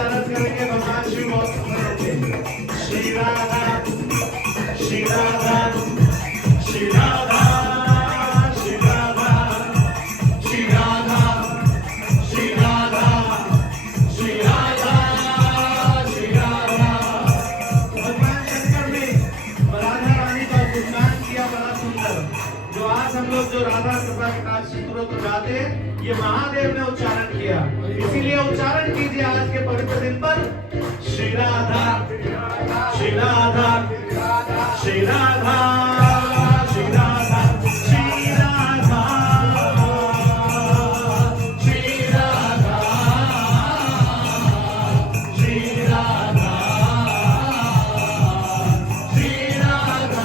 उच्चारण करेंगे भगवान शिव बहुत सुंदर होंगे। श्री राधा श्री राधा श्री राधा श्री राधा श्री राधा श्री राधा श्री राधा श्री राधा। भगवान शंकर ने राधा रानी का गुणगान किया बड़ा सुंदर। जो आज हम लोग जो राधा कृपा कटाक्ष स्तोत्र गाते हैं, ये महादेव ने उच्चारण किया। इसीलिए उच्चारण कीजिए आज के पवित्र दिन पर श्री राधा श्री राधा श्री राधा श्री राधा श्री राधा श्री राधा श्री राधा श्री राधा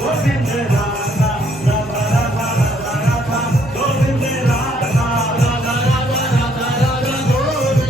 गोविंद राधा राधा राधा राधा गोविंद राधा राधा राधा राधा राधा गोविंद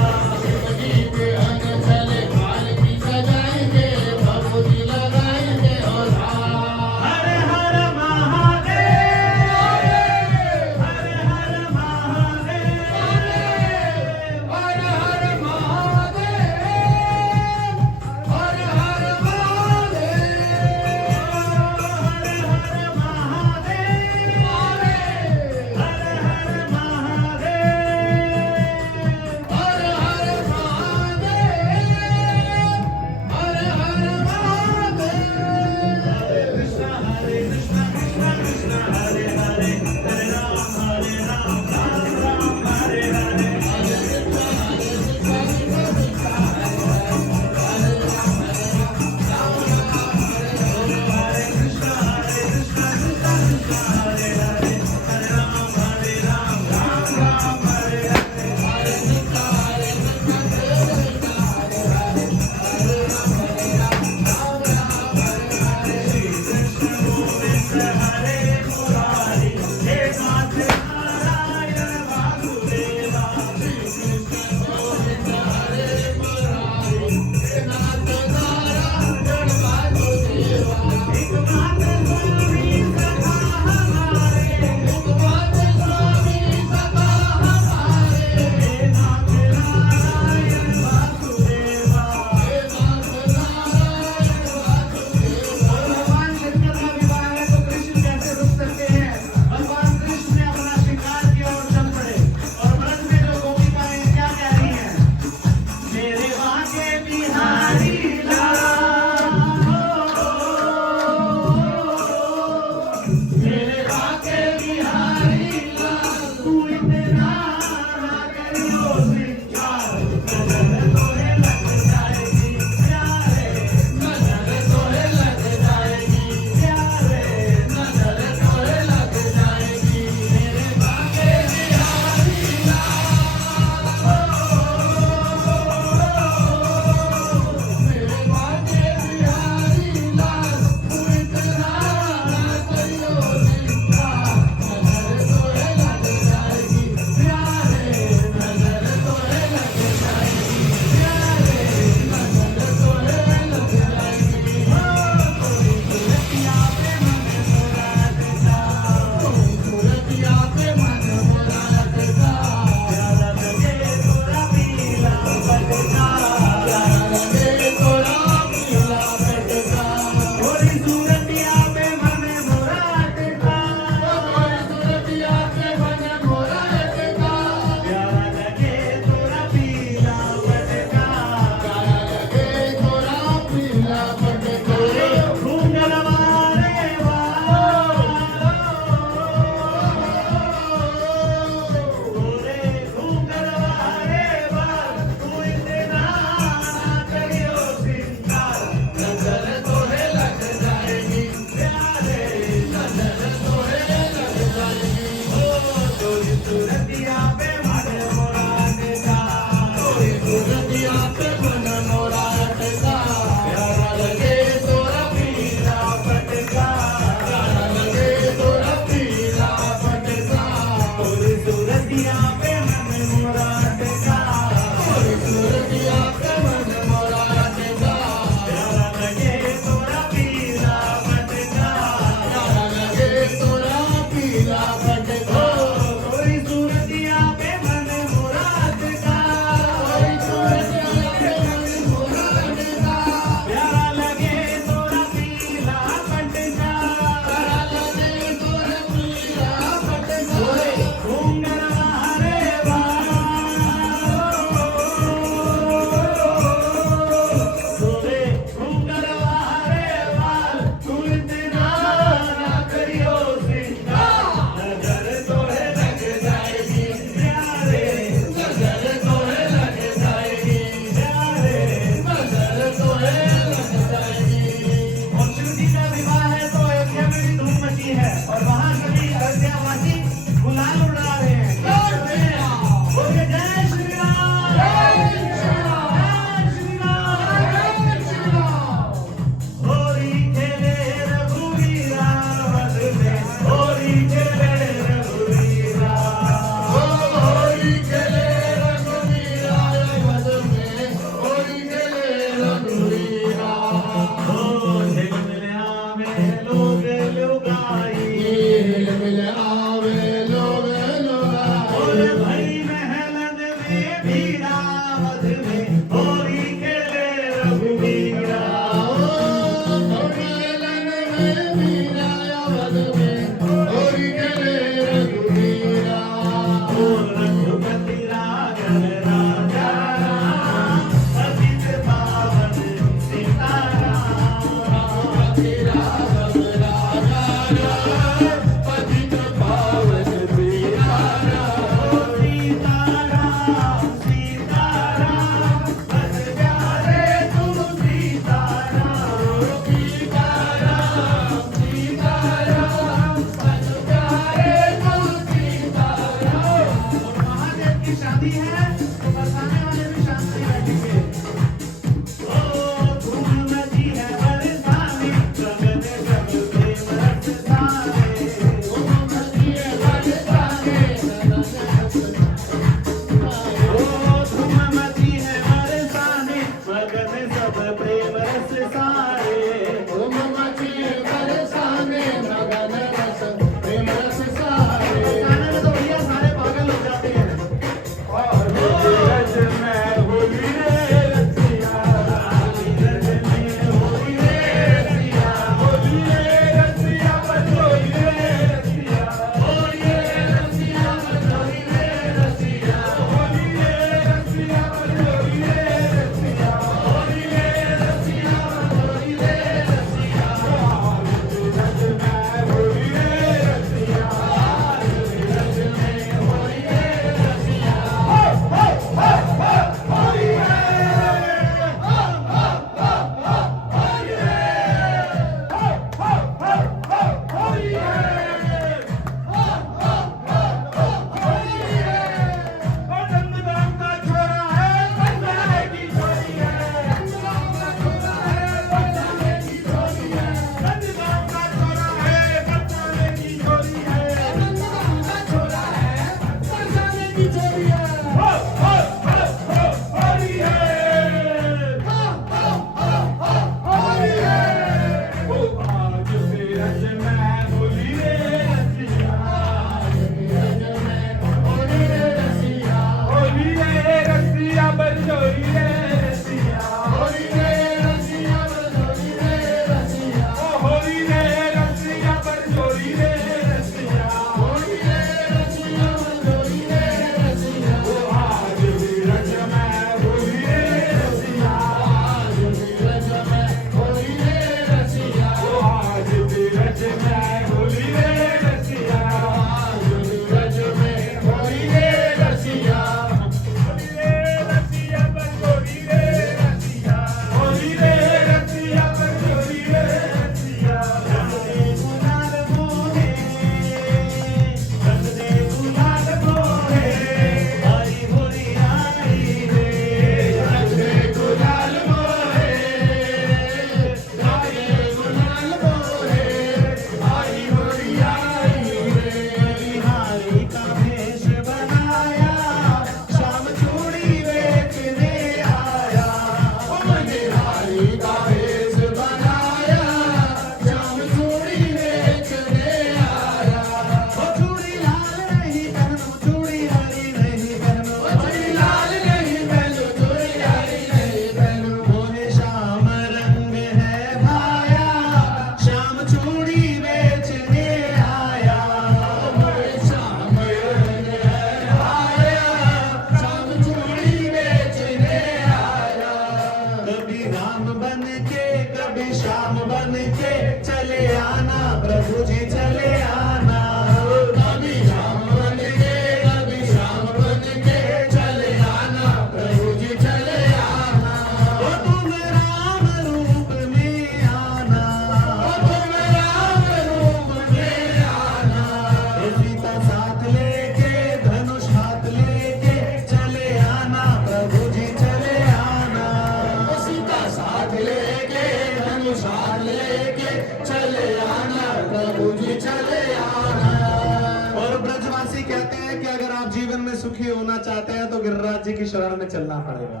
जी कहते हैं कि अगर आप जीवन में सुखी होना चाहते हैं तो गिरिराज जी की शरण में चलना पड़ेगा।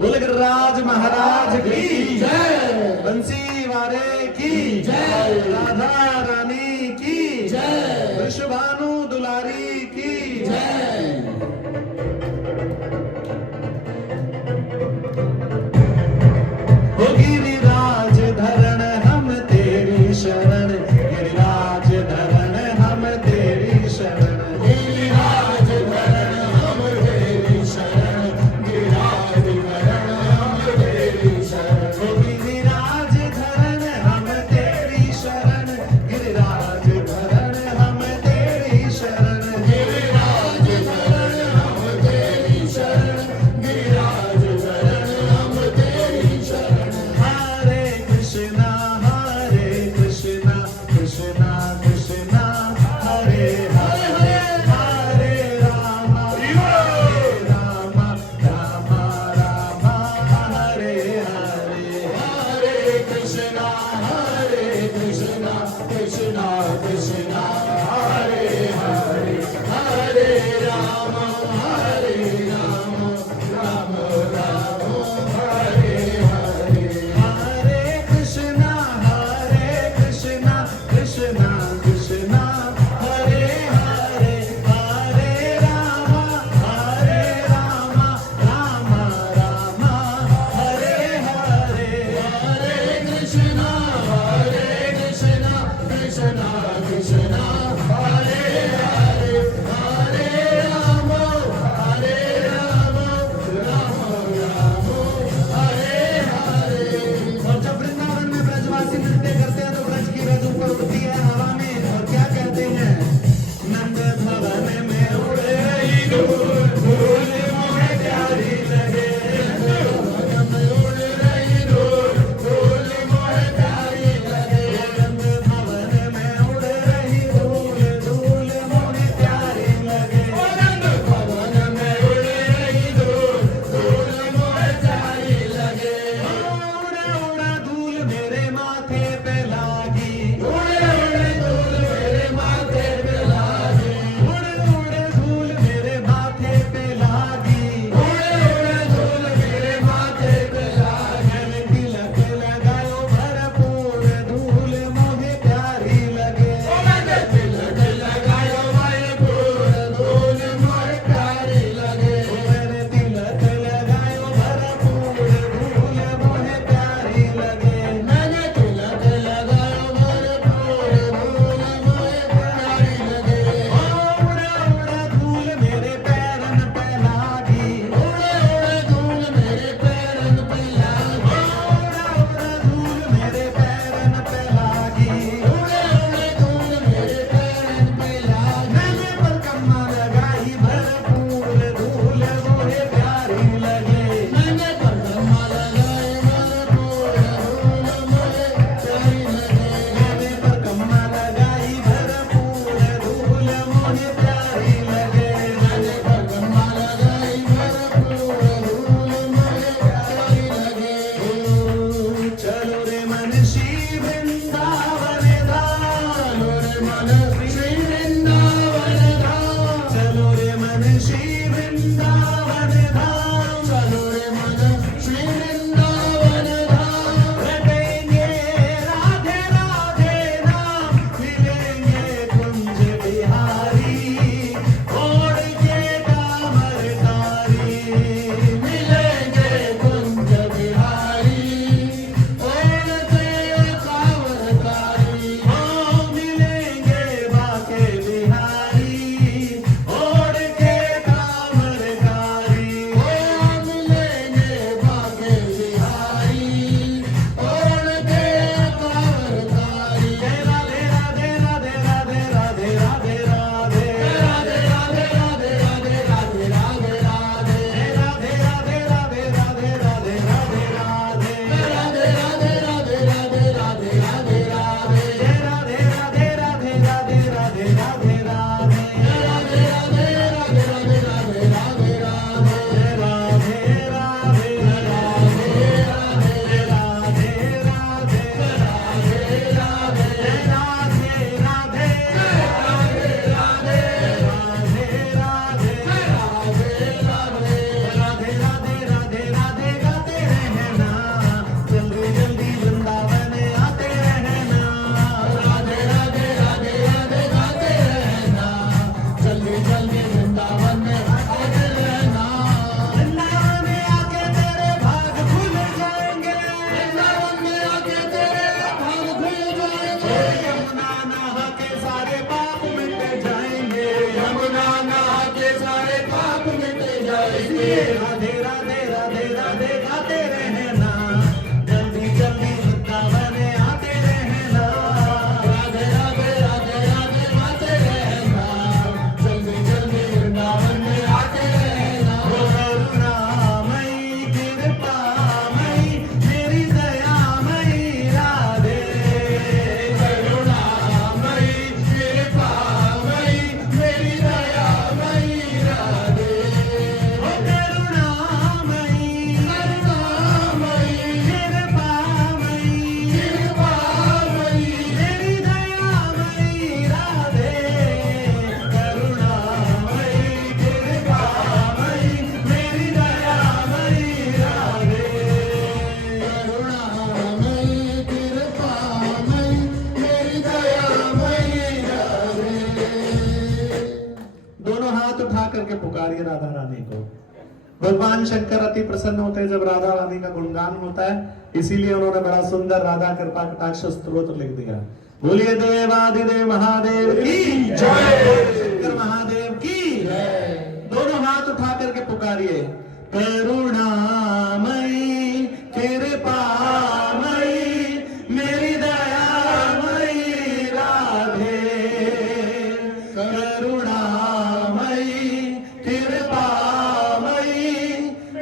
बोले गिरिराज महाराज की जय, बंसी वारे की जय, राधा रानी की जय, विश्वभानु दुलारी की जय। गिरिराज धरण हम तेरी शरण, गिरिराज धरण हम तेरी शरण, गिरिराज धरण हम तेरी शरण, गिरिराज धरण हम तेरी शरण, गिरिराज धरण हम तेरी शरण, गिरिराज हाथ उठा करके पुकारिए राधा रानी को। भगवान शंकर अति प्रसन्न होते हैं जब राधा रानी का गुणगान होता है, इसीलिए उन्होंने बड़ा सुंदर राधा कृपा कटाक्ष स्तोत्र लिख दिया। बोलिए देवादिदेव महादेव की जय, शंकर महादेव की जय। दोनों हाथ उठा करके पुकारिए, करुणामयी कृपामयी मेरी दयामयी राधे, करुणामयी कृपामयी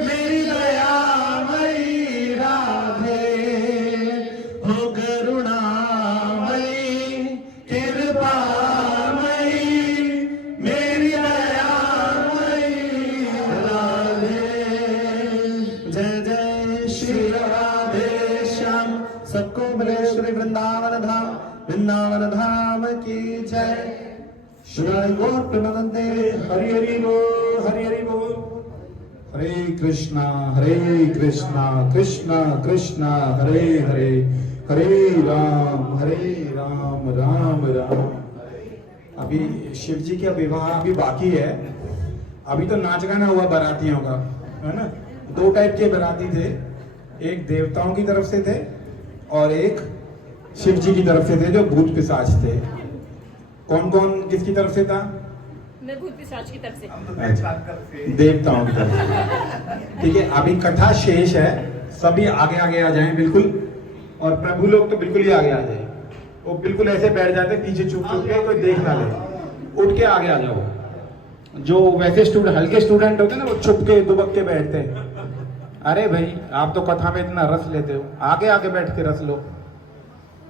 मेरी दयामयी राधे, हो करुणामयी कृपामयी मेरी दयामयी राधे। जय जय श्री राधे श्याम, सबको मिले श्री वृंदावन धाम की जय। शिवाय गौर प्रेमानंदे, हरि हरि बोल, हरि हरि बोल। हरे कृष्णा कृष्णा कृष्णा हरे हरे, हरे राम राम राम। अभी शिव जी का विवाह अभी बाकी है। अभी तो नाच गाना हुआ बारातियों का, है ना। दो टाइप के बाराती थे, एक देवताओं की तरफ से थे और एक शिव जी की तरफ से थे जो भूत पिशाच थे। कौन कौन किसकी तरफ से था? मैं भूत पिशाच की तरफ से। देवताओं की तरफ से। ठीक है, अभी कथा शेष है, सभी आगे आगे आ जाएं बिल्कुल, और प्रभु लोग तो बिल्कुल ही आगे आ जाए। वो बिल्कुल ऐसे बैठ जाते पीछे चुप के, कोई देख ना ले, उठ के आगे आ जाओ। जो वैसे हल्के स्टूडेंट होते हैं ना, वो छुप के दुबक के बैठते हैं। अरे भाई, आप तो कथा में इतना रस लेते हो, आगे आगे बैठ के रस लो।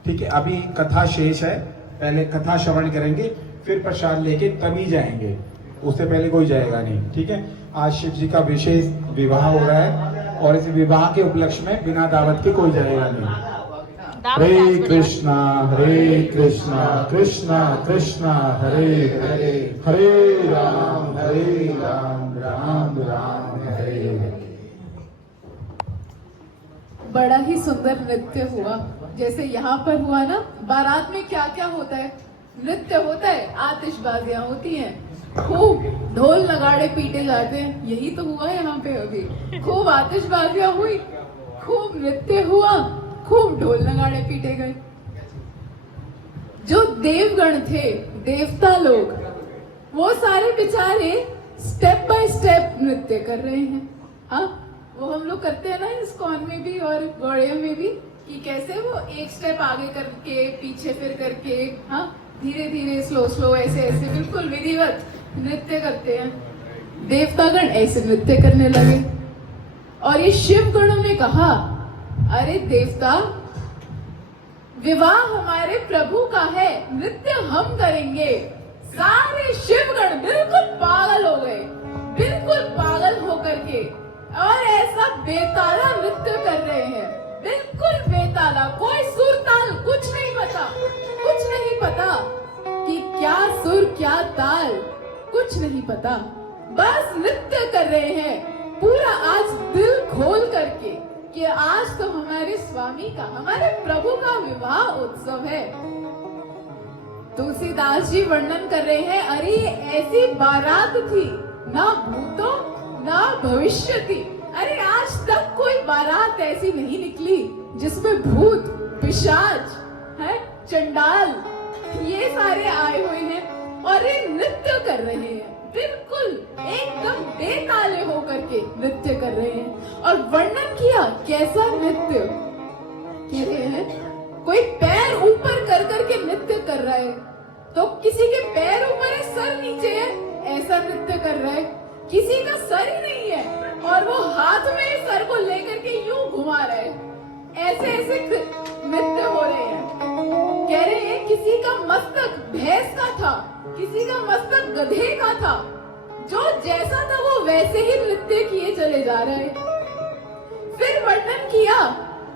ठीक है, अभी कथा शेष है, पहले कथा श्रवण करेंगे, फिर प्रसाद लेके तभी जाएंगे, उससे पहले कोई जाएगा नहीं। ठीक है, आज शिव जी का विशेष विवाह हो रहा है और इस विवाह के उपलक्ष्य में बिना दावत के कोई जाएगा नहीं। हरे कृष्णा कृष्णा कृष्णा हरे हरे, हरे राम राम राम हरे हरे। बड़ा ही सुंदर नृत्य हुआ, जैसे यहाँ पर हुआ ना। बारात में क्या क्या होता है? नृत्य होता है, आतिशबाजियां होती हैं, खूब ढोल नगाड़े पीटे जाते हैं। यही तो हुआ यहाँ पे अभी, खूब आतिशबाजियां हुई, खूब नृत्य हुआ, खूब ढोल नगाड़े पीटे गए। जो देवगण थे, देवता लोग, वो सारे बेचारे स्टेप बाय स्टेप नृत्य कर रहे हैं। हाँ, वो हम लोग करते हैं ना इस्कॉन में भी और गौड़िया में भी, कि कैसे वो एक स्टेप आगे करके पीछे फिर करके, हाँ, धीरे धीरे स्लो ऐसे ऐसे बिल्कुल विधिवत नृत्य करते हैं। देवतागण ऐसे नृत्य करने लगे और ये शिव गणों ने कहा, अरे देवता, विवाह हमारे प्रभु का है, नृत्य हम करेंगे। सारे शिवगण बिल्कुल पागल हो गए, बिल्कुल पागल होकर के, और ऐसा बेताला नृत्य कर रहे हैं, बिल्कुल बेताला, कोई सुर ताल कुछ नहीं पता, कुछ नहीं पता कि क्या सुर क्या ताल, कुछ नहीं पता, बस नृत्य कर रहे हैं पूरा आज दिल खोल करके कि आज तो हमारे स्वामी का, हमारे प्रभु का विवाह उत्सव है। तुलसीदास जी वर्णन कर रहे हैं, अरे ऐसी बारात थी, ना भूतो ना भविष्य थी। अरे आज तक कोई बारात ऐसी नहीं निकली जिसमें भूत पिशाच है, चंडाल, ये सारे आए हुए हैं और ये नृत्य कर रहे हैं, बिल्कुल एकदम बेताले होकर के नृत्य कर रहे हैं। और वर्णन किया कैसा नृत्य कह रहे हैं, कोई पैर ऊपर कर करके नृत्य कर रहा है, तो किसी के पैर ऊपर है, सर नीचे है, ऐसा नृत्य कर रहा है। किसी का सर ही नहीं है और वो हाथ में सर को लेकर के यूं घुमा रहे हैं, ऐसे ऐसे नृत्य हो रहे हैं। कह रहे हैं किसी का मस्तक भैंस का था, किसी का मस्तक गधे का था, जो जैसा था वो वैसे ही नृत्य किए चले जा रहे हैं। फिर वर्णन किया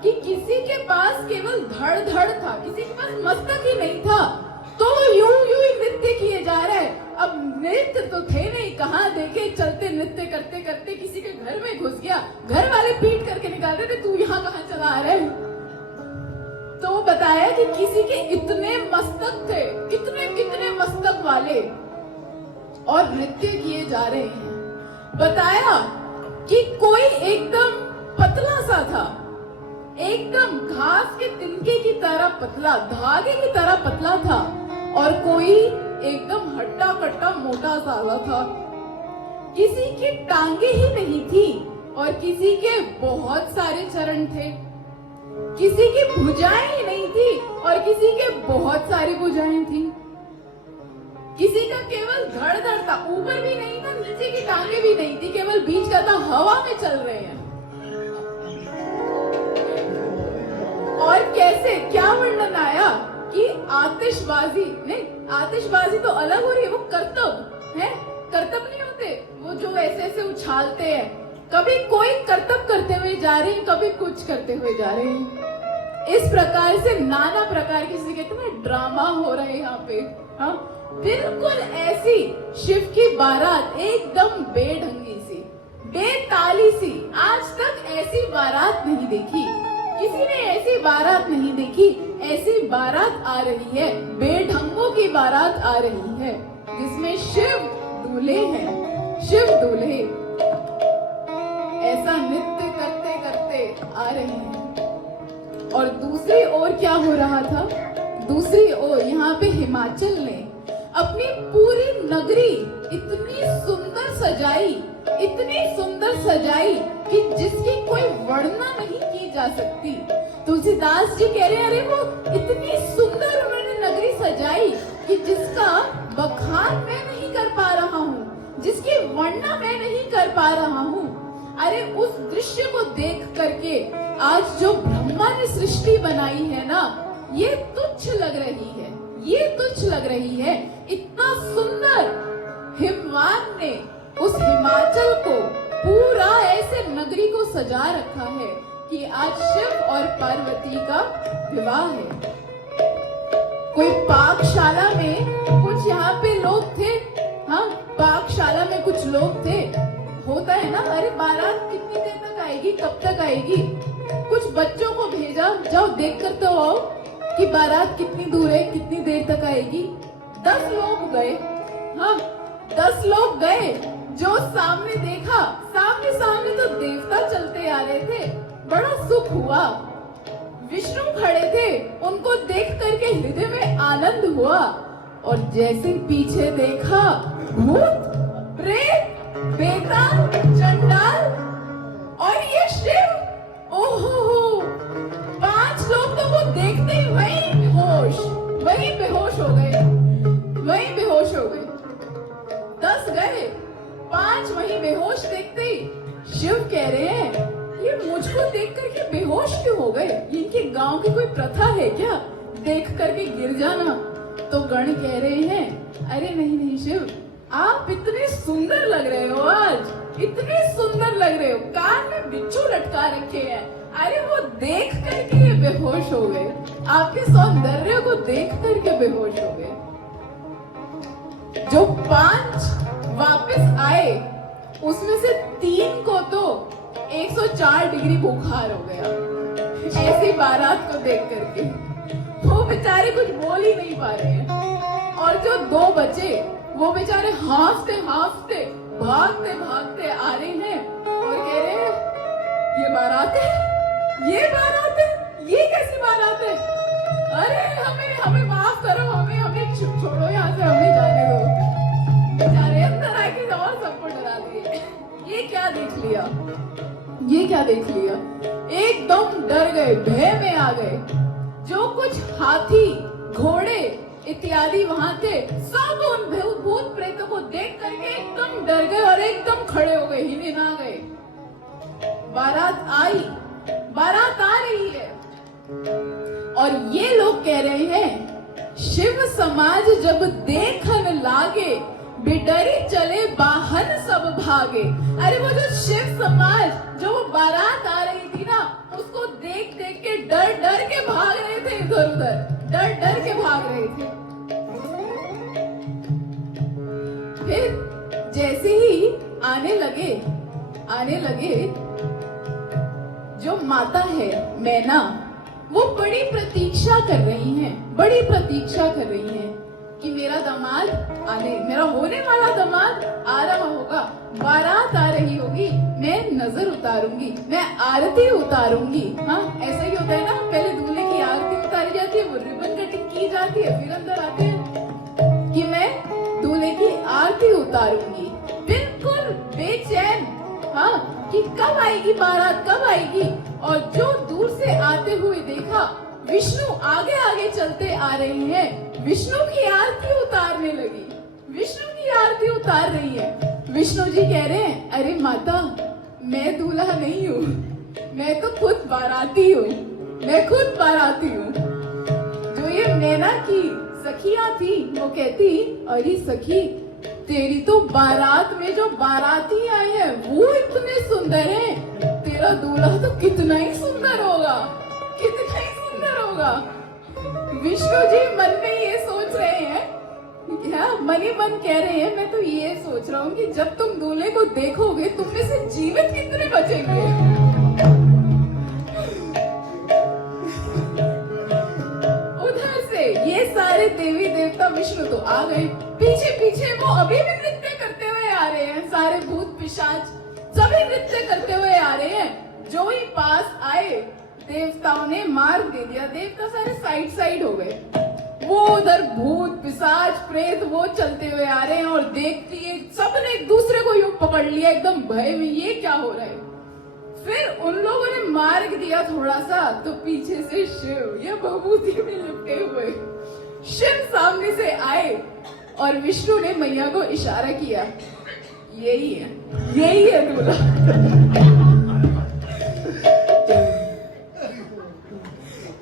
कि किसी के पास केवल धड़ था, किसी के पास मस्तक ही नहीं था, तो यूं यूं ही नृत्य किए जा रहे हैं। अब नृत्य तो थे नहीं, कहाँ देखे, चलते नृत्य करते करते किसी के घर में घुस गया, घर वाले पीट करके निकाल रहे थे, तू यहाँ कहाँ चला आ रहा है। तो बताया कि किसी के इतने मस्तक थे, कितने कितने मस्तक वाले, और नृत्य किए जा रहे हैं। बताया कि कोई एकदम पतला सा था, एकदम घास के तिनके की तरह पतला, धागे की तरह पतला था, और कोई एकदम हट्टा कट्टा मोटा साला था। किसी की टांगे ही नहीं थी और किसी के बहुत सारे चरण थे। किसी की भुजाएं ही नहीं थी और किसी के बहुत सारी भुजाएं थी। किसी का केवल धड़ था, ऊपर भी नहीं था, नीचे की टांगे भी नहीं थी, केवल बीच का था, हवा में चल रहे हैं। और कैसे, क्या वर्णन आया कि आतिशबाजी नहीं, आतिशबाजी तो अलग हो रही है, वो करतब है, करतब नहीं होते वो जो ऐसे ऐसे उछालते हैं। कभी कोई करतब करते हुए जा रहे हैं, कभी कुछ करते हुए जा रहे हैं। इस प्रकार से नाना प्रकार की, जिसे कहते हैं ड्रामा हो रहे हैं यहाँ पे। हाँ, बिल्कुल ऐसी शिव की बारात, एकदम बेढंगी सी, बेताली सी। आज तक ऐसी बारात नहीं देखी, किसी ने ऐसी बारात नहीं देखी। ऐसी बारात आ रही है, बेढंगों की बारात आ रही है, जिसमें शिव दूल्हे हैं, शिव दूल्हे ऐसा नृत्य करते करते आ रहे हैं। और दूसरी ओर क्या हो रहा था, दूसरी ओर यहाँ पे हिमाचल ने अपनी पूरी नगरी इतनी सुंदर सजाई, इतनी सुंदर सजाई कि जिसकी कोई वर्णना नहीं की जा सकती। तुलसीदास जी कह रहे हैं, अरे वो इतनी सुंदर उन्होंने नगरी सजाई कि जिसका बखान मैं नहीं कर पा रहा हूँ, जिसकी वर्णना मैं नहीं कर पा रहा हूँ। अरे उस दृश्य को देख करके आज जो ब्रह्मा ने सृष्टि बनाई है ना, ये तुच्छ लग रही है, ये तुच्छ लग रही है। इतना सुंदर हिमवान ने उस हिमाचल को पूरा ऐसे नगरी को सजा रखा है कि आज शिव और पार्वती का विवाह है। कोई पाकशाला में कुछ यहाँ पे लोग थे, हाँ, पाकशाला में कुछ लोग थे। होता है ना, अरे बारात कितनी देर तक आएगी, कब तक आएगी। कुछ बच्चों को भेजा, जाओ देख कर तो आओ कि बारात कितनी दूर है, कितनी देर तक आएगी। 10 लोग गए, हाँ 10 लोग गए। जो सामने देखा, सामने सामने तो देवता चलते आ रहे थे, बड़ा सुख हुआ। विष्णु खड़े थे, उनको देख करके हृदय में आनंद हुआ। और जैसे पीछे देखा, भूत, प्रेत, बेताल, चंडाल और ये शिव। ओहो, 5 लोग तो वो देखते ही वहीं बेहोश हो गए, वहीं बेहोश हो गए। 10 गए, 5 वहीं बेहोश देखते ही शिव कह रहे हैं, ये मुझको देख करके बेहोश क्यों हो गए? इनके गांव की कोई प्रथा है क्या, देख करके गिर जाना? तो गण कह रहे हैं, अरे नहीं नहीं शिव, आप इतने सुंदर लग रहे हो आज, इतने सुंदर लग रहे हो। कान में बिच्छू लटका रखे हैं। अरे वो देख करके ये बेहोश हो गए, आपके सौंदर्य को देख करके बेहोश हो गए। जो 5 वापस आए, उसमें से 3 को तो 104 डिग्री बुखार हो गया ऐसी बारात को देख करके। वो बेचारे कुछ बोल ही नहीं पा रहे हैं। और जो 2 बचे, वो बेचारे हांफते हांफते, भागते भागते आ रहे हैं और कह रहे हैं, ये बारात है, ये बारात है, ये कैसी बारात है? अरे हमें माफ करो, हमें छोड़ो यहाँ से, हमें जाने दो। बेचारे अंदर आके और सबको डरा दिए। ये क्या देख लिया, ये क्या देख लिया? एकदम डर गए, भय में आ गए। जो कुछ हाथी, घोड़े इत्यादि वहां थे, सब उन भूत प्रेतों को देख करके एकदम डर गए और एकदम खड़े हो गए, हिले ना गए। बारात आई, बारात आ रही है और ये लोग कह रहे हैं, शिव समाज जब देखन लागे, बिडरी चले बाहन सब भागे। अरे वो जो शिव समाज, जो वो बारात आ रही थी ना, उसको देख देख के डर डर के भाग रहे थे इधर उधर, डर डर के भाग रहे थे। फिर जैसे ही आने लगे जो माता है मैना, वो बड़ी प्रतीक्षा कर रही हैं, बड़ी प्रतीक्षा कर रही हैं कि मेरा होने वाला दामाद आ रहा होगा, बारात आ रही होगी, मैं नजर उतारूंगी, मैं आरती उतारूंगी। हाँ, ऐसा ही होता है ना, पहले दूल्हे की आरती उतारी जाती है, वो रिबन कटिंग की जाती है, फिर अंदर आते हैं कि मैं दूल्हे की आरती उतारूंगी। बिल्कुल बेचैन, हाँ, कि कब आएगी बारात, कब आएगी। और जो दूर से आते हुए देखा, विष्णु आगे आगे चलते आ रहे हैं, विष्णु की आरती उतारने लगी, विष्णु की आरती उतार रही है। विष्णु जी कह रहे हैं, अरे माता, मैं दूल्हा नहीं हूँ, मैं तो खुद बाराती हूँ, मैं खुद बाराती हूँ। जो ये मैना की सखियां थी, वो कहती, अरे सखी, तेरी तो बारात में जो बाराती आए हैं वो इतने सुंदर हैं, तेरा दूल्हा तो कितना ही सुंदर होगा, कितना ही सुंदर होगा। विष्णु जी मन में ये सोच रहे हैं, मन ही मन कह रहे हैं, मैं तो ये सोच रहा हूँ कि जब तुम दूल्हे को देखोगे, तुम में से जीवित कितने बचेंगे। उधर से ये सारे देवी देवता विष्णु तो आ गए, पीछे पीछे वो अभी भी नृत्य करते हुए आ रहे हैं, सारे भूत पिशाच सभी नृत्य करते हुए आ रहे हैं। जो ही पास आए, देवताओं ने मार्ग दे दिया, देवता सारे साइड साइड हो गए, वो उधर भूत पिशाच प्रेत वो चलते हुए आ रहे हैं। और देखती है, सबने एक दूसरे को यूं पकड़ लिया, एकदम भय में, ये क्या हो रहा है। फिर उन लोगों ने मार्ग दिया थोड़ा सा, तो पीछे से शिव, ये भभूति में लिपटे हुए शिव सामने से आए, और विष्णु ने मैया को इशारा किया, यही है, यही है दूल्हा,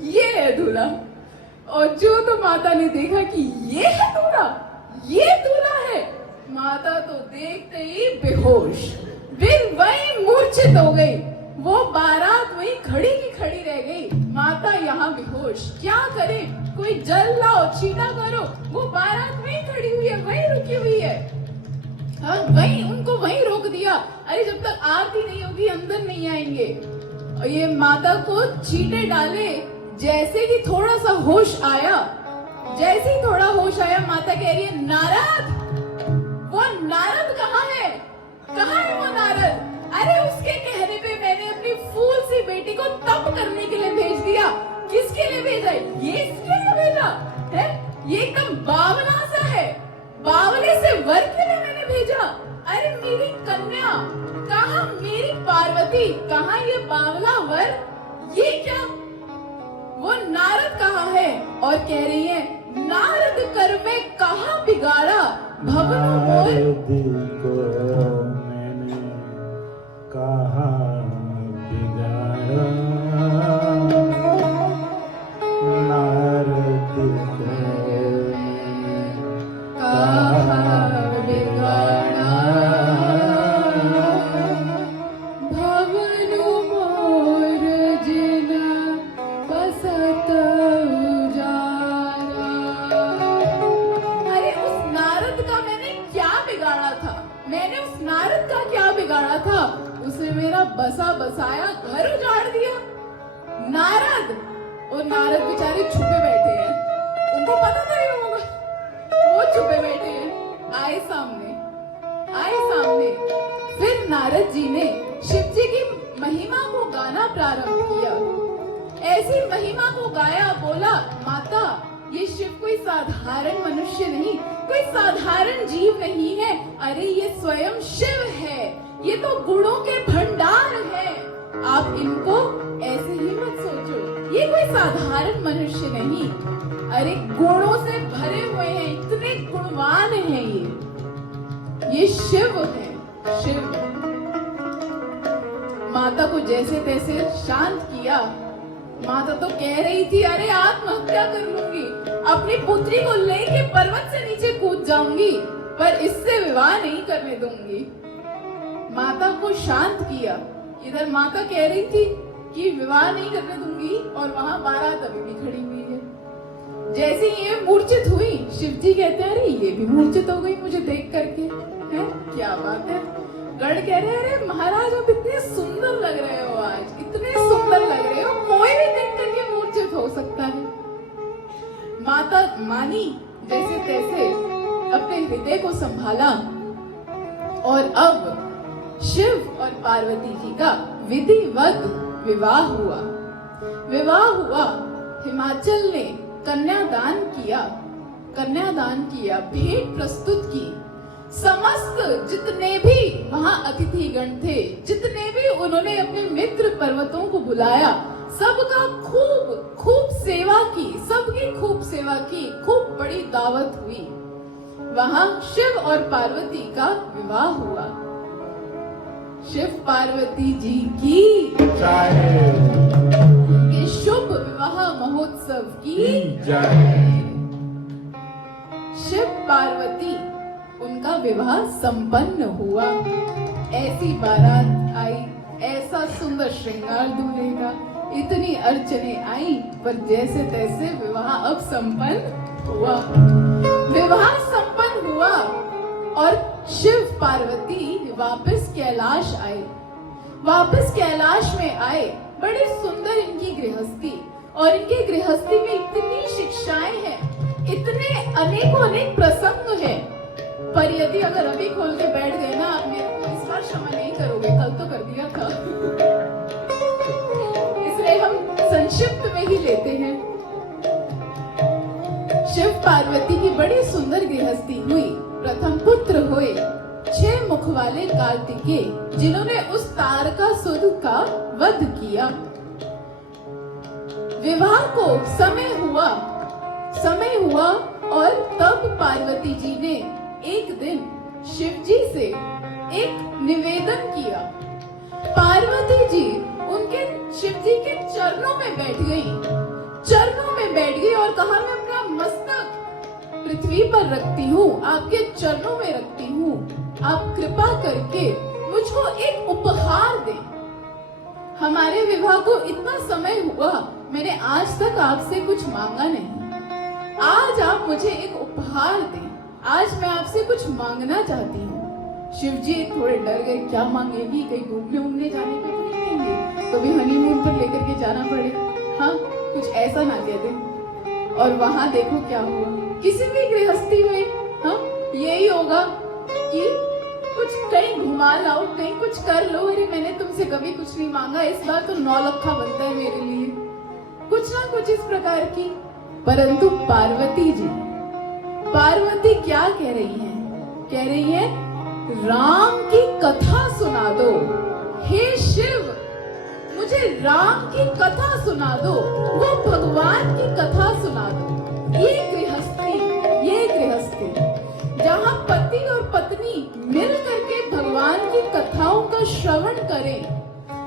ये है दूल्हा। और जो तो माता ने देखा कि ये है दूल्हा, ये दूल्हा है, माता तो देखते ही बेहोश, फिर वही मूर्छित हो गई। वो बारात वही खड़ी की खड़ी रह गई, माता यहाँ बेहोश, क्या करे, कोई जल लाओ, छीटा करो। वो बारात वही खड़ी हुई है, वही रुकी हुई है। हाँ, वही उनको वही रोक दिया, अरे जब तक आरती नहीं होगी अंदर नहीं आएंगे। और ये माता को छीटे डाले, जैसे ही थोड़ा सा होश आया, जैसे ही थोड़ा होश आया, माता कह रही है, नारद, वो नारद कहाँ है, कहाँ है वो नारद। अरे उसके कहने पे मैंने अपनी फूल सी बेटी को तप करने के लिए भेज दिया। किसके लिए भेजा, ये इसके लिए भेजा है, ये एकदम बावला सा है, बावले से वर के लिए मैंने भेजा। अरे मेरी कन्या कहाँ, मेरी पार्वती कहाँ, ये बावला वर, ये क्या, वो नारद कहाँ है। और कह रही है, नारद कर में कहाँ बिगाड़ा, भवन मोर को मैंने कहाँ बिगाड़ा, नारद को कहाँ बिगाड़ा, भवन मोर जिन बसत उजारा। अरे उस नारद का मैंने क्या बिगाड़ा था, मैंने उस नारद का क्या बिगाड़ा था, उसने मेरा बसा बसाया घर उजाड़ दिया। नारद, और नारद बेचारे छुपे बैठे हैं, उनको पता नहीं होगा, वो छुपे बैठे हैं। आए सामने, आए सामने। फिर नारद जी ने शिव जी की महिमा को गाना प्रारंभ किया। ऐसी महिमा को गाया, बोला, माता, ये शिव कोई साधारण मनुष्य नहीं, कोई साधारण जीव नहीं है, अरे ये स्वयं शिव है, ये तो गुणों के भंडार है। आप इनको ऐसे ही मत सोचो, ये कोई साधारण मनुष्य नहीं, अरे गुणों से भरे हुए हैं, इतने गुणवान हैं ये शिव है, शिव। माता को जैसे तैसे शांत किया। माता तो कह रही थी, अरे आत्महत्या कर लूंगी, अपनी पुत्री को लेके पर्वत से नीचे कूद जाऊंगी, पर इससे विवाह नहीं करने दूंगी। माता को शांत किया। इधर माता कह रही थी कि विवाह नहीं करने दूंगी, और वहां बारात अभी भी खड़ी हुई है। जैसे ये मूर्छित हुई, शिव जी कहते हैं, अरे ये भी मूर्छित हो गई मुझे देख करके, है क्या बात है। गढ़ कह रहे, अरे महाराज आप इतने सुंदर लग रहे हो, आज इतने सुंदर लग रहे हो, कोई भी देख करके मूर्छित हो सकता है। माता मानी। जैसे तैसे अपने हृदय को संभाला और अब शिव और पार्वती जी का विधिवत विवाह हुआ। हिमाचल ने कन्यादान किया, भेंट प्रस्तुत की। समस्त जितने भी वहां अतिथिगण थे, जितने भी उन्होंने अपने मित्र पर्वतों को बुलाया, सबका खूब सेवा की, सबकी खूब सेवा की, खूब बड़ी दावत हुई। वहां शिव और पार्वती का विवाह हुआ। शिव पार्वती जी की के शुभ विवाह महोत्सव की जय। शिव पार्वती उनका विवाह संपन्न हुआ। ऐसी बारात आई, ऐसा सुंदर श्रृंगार दूल्हे का, इतनी अर्चने आई, पर जैसे तैसे विवाह अब संपन्न हुआ। विवाह संपन्न हुआ और शिव पार्वती वापस कैलाश आए। वापस कैलाश में आए। बड़ी सुंदर इनकी गृहस्थी, और इनके गृहस्थी में इतनी शिक्षाएं हैं, इतने अनेक प्रसंग हैं, पर यदि अगर अभी खोल के बैठ गए ना, आप मेरे को इस बार क्षमा नहीं करोगे, कल तो कर दिया था। इसलिए हम संक्षिप्त में ही लेते हैं। शिव पार्वती की बड़ी सुंदर गृहस्थी हुई। प्रथम पुत्र हुए 6 मुख वाले कार्तिकेय, जिन्होंने उस तारकासुर का वध किया। विवाह को समय हुआ और तब पार्वती जी ने एक दिन शिव जी से एक निवेदन किया। पार्वती जी उनके शिव जी के चरणों में बैठ गई और कहा, मैं अपना मस्तक पृथ्वी पर रखती हूँ, आपके चरणों में रखती हूँ, आप कृपा करके मुझको एक उपहार दें। हमारे विवाह को इतना समय हुआ, मैंने आज तक आपसे कुछ मांगा नहीं, आज आप मुझे एक उपहार दें, आज मैं आपसे कुछ मांगना चाहती हूँ। शिव जी थोड़े डर गए, क्या मांगेगी, कहीं घूमने जाने का तो नहीं देंगे, तो भी हनीमून पर लेकर के जाना पड़े, हाँ कुछ ऐसा ना कह दे। और वहां देखो क्या हुआ, किसी भी गृहस्थी में हाँ यही होगा कि कुछ कहीं घुमा लाओ, कहीं कुछ कर लो, अरे मैंने तुमसे कभी कुछ नहीं मांगा, इस बार तो 9 लखा बनता है मेरे लिए, कुछ ना कुछ इस प्रकार की। परंतु पार्वती क्या कह रही है? कह रही है, राम की कथा सुना दो, हे शिव मुझे राम की कथा सुना दो, वो भगवान की कथा सुना दो। ये गृहस्थी जहाँ पति और पत्नी मिल करके भगवान की कथाओं का श्रवण करें,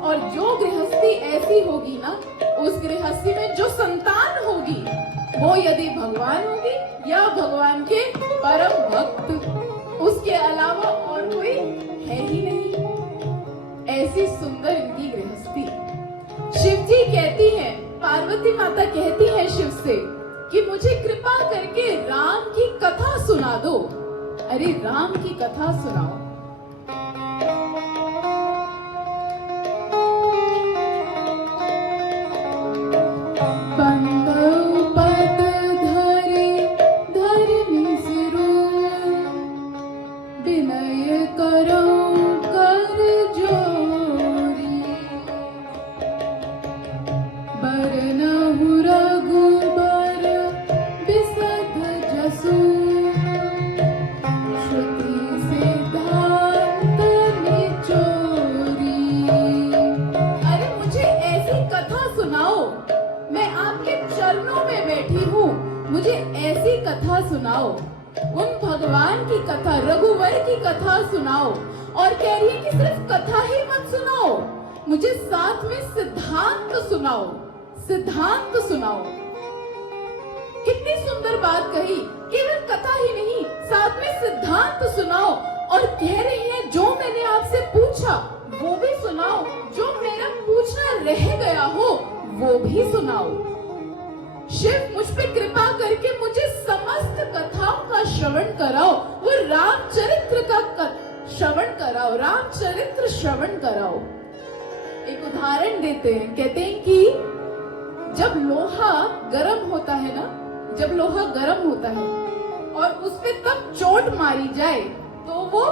और जो गृहस्थी ऐसी होगी ना, उस गृहस्थी में जो संतान होगी वो यदि भगवान होगी या भगवान के परम भक्त, उसके अलावा और कोई है ही नहीं। ऐसी सुंदर इनकी गृहस्थी। शिव जी कहती हैं, पार्वती माता कहती है शिव से कि मुझे कृपा करके राम की कथा सुना दो। अरे राम की कथा सुनाओ। मुझे ऐसी कथा सुनाओ, उन भगवान की कथा, रघुवर की कथा सुनाओ। और कह रही है कि सिर्फ कथा ही मत सुनाओ, मुझे साथ में सिद्धांत सुनाओ। कितनी सुंदर बात कही, केवल कथा ही नहीं, साथ में सिद्धांत सुनाओ। और कह रही है, जो मैंने आपसे पूछा वो भी सुनाओ, जो मेरा पूछना रह गया हो वो भी सुनाओ। शिव मुझ पे कृपा करके मुझे समस्त कथाओं का श्रवण कराओ, वो रामचरित्र का श्रवण कराओ। एक उदाहरण देते हैं, कहते हैं कि जब लोहा गर्म होता है, और उस पे तब चोट मारी जाए तो वो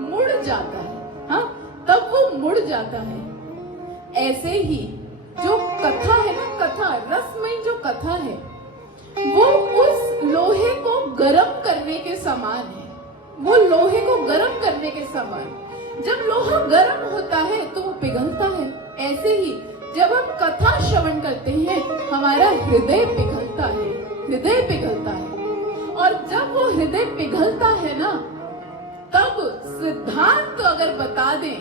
मुड़ जाता है, हाँ, तब वो मुड़ जाता है। ऐसे ही जो कथा है ना, कथा रसमयी जो कथा है, वो उस लोहे को गर्म करने के समान है। वो लोहे को गर्म करने के समान, जब लोहा गर्म होता है तो वो पिघलता है। ऐसे ही जब हम कथा श्रवण करते हैं, हमारा हृदय पिघलता है, हृदय पिघलता है। और जब वो हृदय पिघलता है ना, तब सिद्धांत तो अगर बता दें,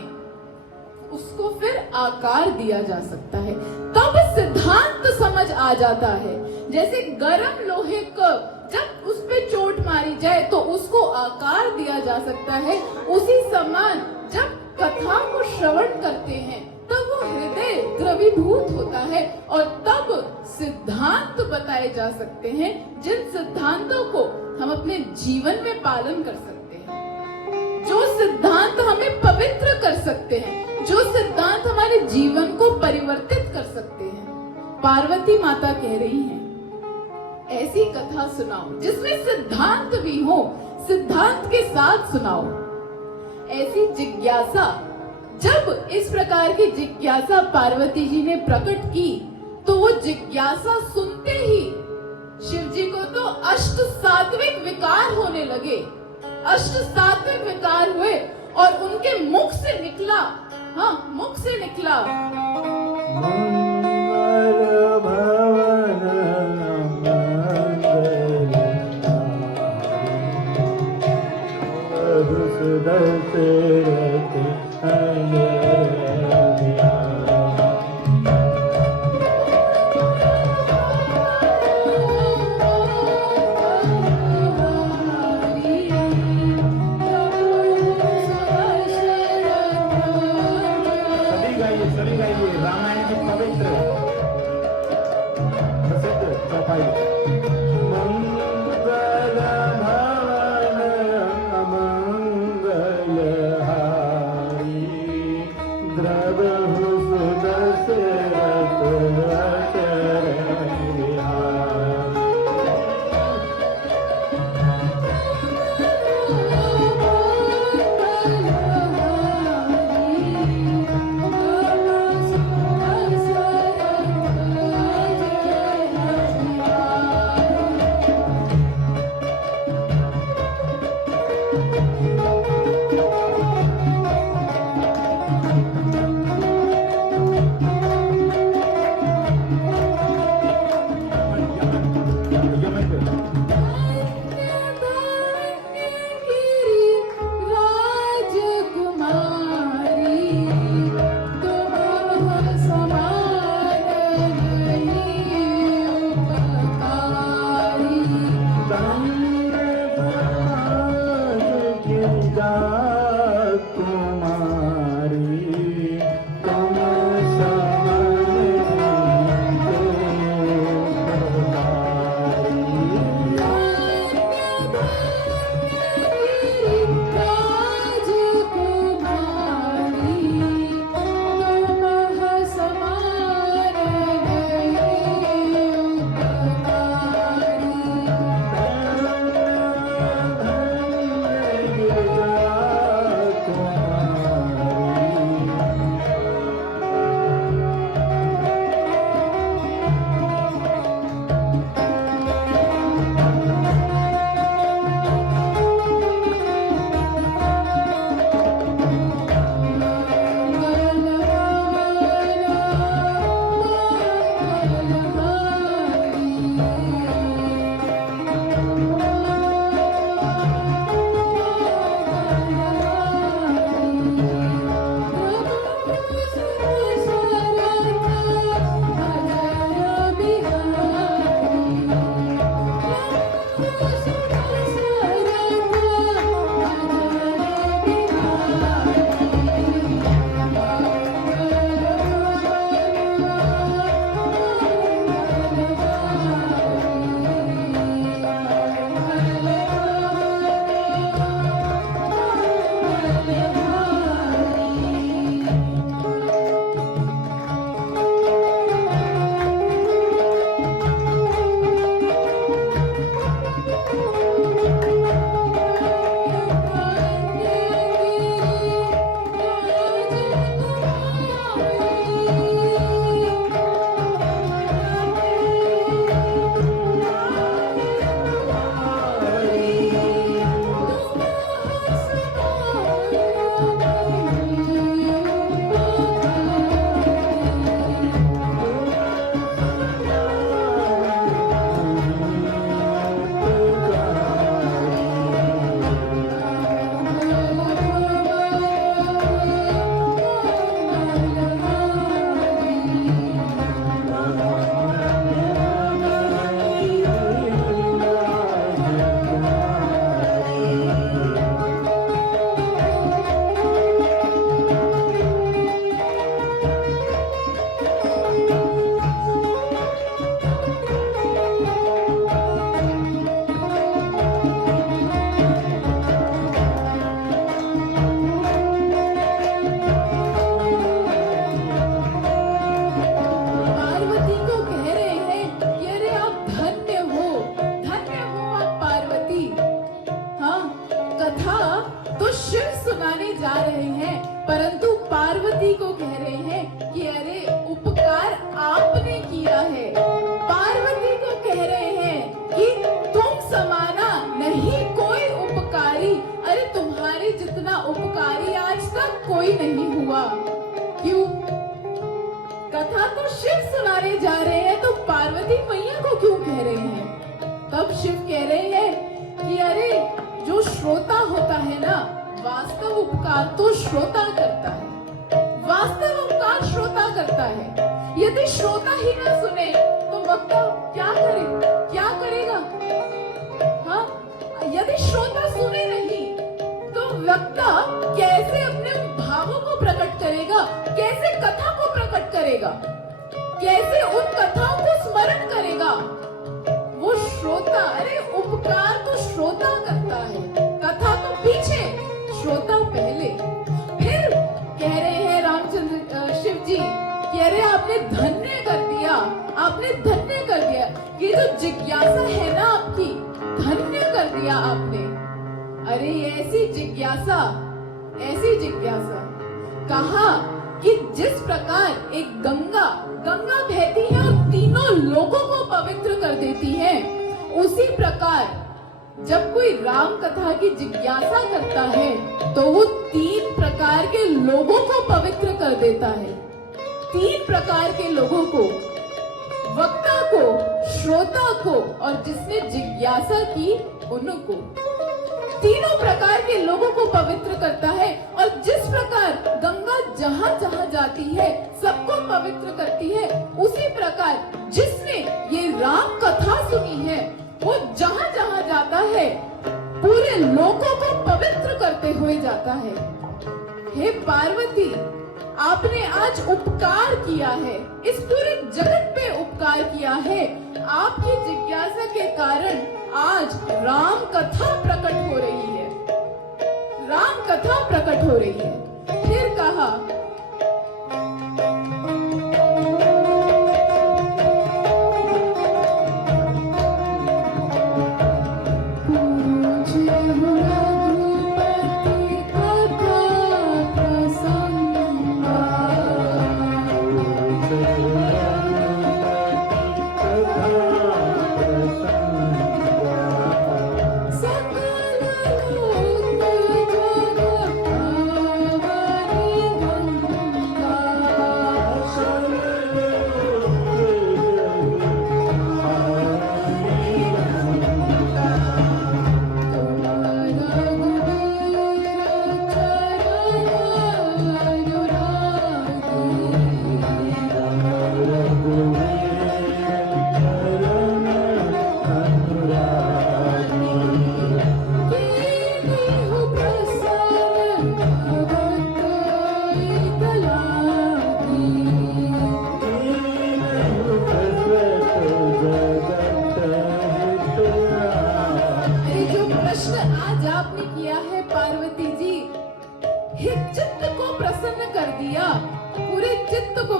उसको फिर आकार दिया जा सकता है। तब सिद्धांत समझ आ जाता है। जैसे गर्म लोहे को जब उस पे चोट मारी जाए तो उसको आकार दिया जा सकता है, उसी समान जब कथा को श्रवण करते हैं तब वो हृदय द्रवीभूत होता है और तब सिद्धांत बताए जा सकते हैं, जिन सिद्धांतों को हम अपने जीवन में पालन कर सकते हैं, जो सिद्धांत हमें पवित्र कर सकते हैं, जो सिद्धांत हमारे जीवन को परिवर्तित कर सकते हैं। पार्वती माता कह रही हैं, ऐसी कथा सुनाओ जिसमें सिद्धांत भी हो, सिद्धांत के साथ सुनाओ। ऐसी जिज्ञासा, जब इस प्रकार की जिज्ञासा पार्वती जी ने प्रकट की तो वो जिज्ञासा सुनते ही शिव जी को तो अष्ट सात्विक विकार होने लगे, अष्ट सात्विक विकार हुए और उनके मुख से निकला, हाँ, मुख से निकला, मंगल भवन सभी गाइए रामायण की पवित्र प्रसिद्ध चौपाई। मंगल भवन अमंगल हारी, द्रवहु सुदशरथ अचरण विहारी। सुनाने जा रहे हैं, परंतु पार्वती को कह रहे हैं कि अरे उपकार आपने किया है। पार्वती को कह रहे हैं कि तुम समाना नहीं कोई उपकारी, अरे तुम्हारे जितना उपकारी आज तक कोई नहीं हुआ। क्यों? कथा तो शिव सुनाने जा रहे हैं, तो पार्वती मैया को क्यों कह रहे हैं? तब शिव कह रहे हैं कि अरे जो श्रोता होता है ना, वास्तव उपकार तो श्रोता करता है, वास्तव उपकार श्रोता करता है। यदि श्रोता ही ना सुने तो वक्ता क्या करे, क्या करेगा? हाँ, यदि श्रोता सुने नहीं तो वक्ता कैसे अपने भावों को प्रकट करेगा, कैसे कथा को प्रकट करेगा, कैसे उन कथाओं को स्मरण करेगा? वो श्रोता, अरे उपकार तो श्रोता करता है, कथा तो पीछे, श्रोता पहले। फिर कह रहे हैं रामचंद्र शिव जी कि अरे आपने धन्य कर दिया, आपने धन्य कर दिया, ये जो जिज्ञासा है ना आपकी, धन्य कर दिया आपने। अरे ऐसी जिज्ञासा, ऐसी जिज्ञासा। कहा कि जिस प्रकार एक गंगा बहती है और तीनों लोगों को पवित्र कर देती है, उसी प्रकार जब कोई राम कथा की जिज्ञासा करता है तो वो 3 प्रकार के लोगों को पवित्र कर देता है। 3 प्रकार के लोगों को, वक्ता को, श्रोता को और जिसने जिज्ञासा की उनको, तीनों प्रकार के लोगों को पवित्र करता है। और जिस प्रकार गंगा जहां जहां जाती है सबको पवित्र करती है, उसी प्रकार जिसने ये राम कथा सुनी है वो जहां जहां जाता है पूरे लोगों को पवित्र करते हुए जाता है। हे पार्वती, आपने आज उपकार किया है, इस पूरे जगत पे उपकार किया है। आपकी जिज्ञासा के कारण आज राम कथा प्रकट हो रही है, राम कथा प्रकट हो रही है। फिर कहा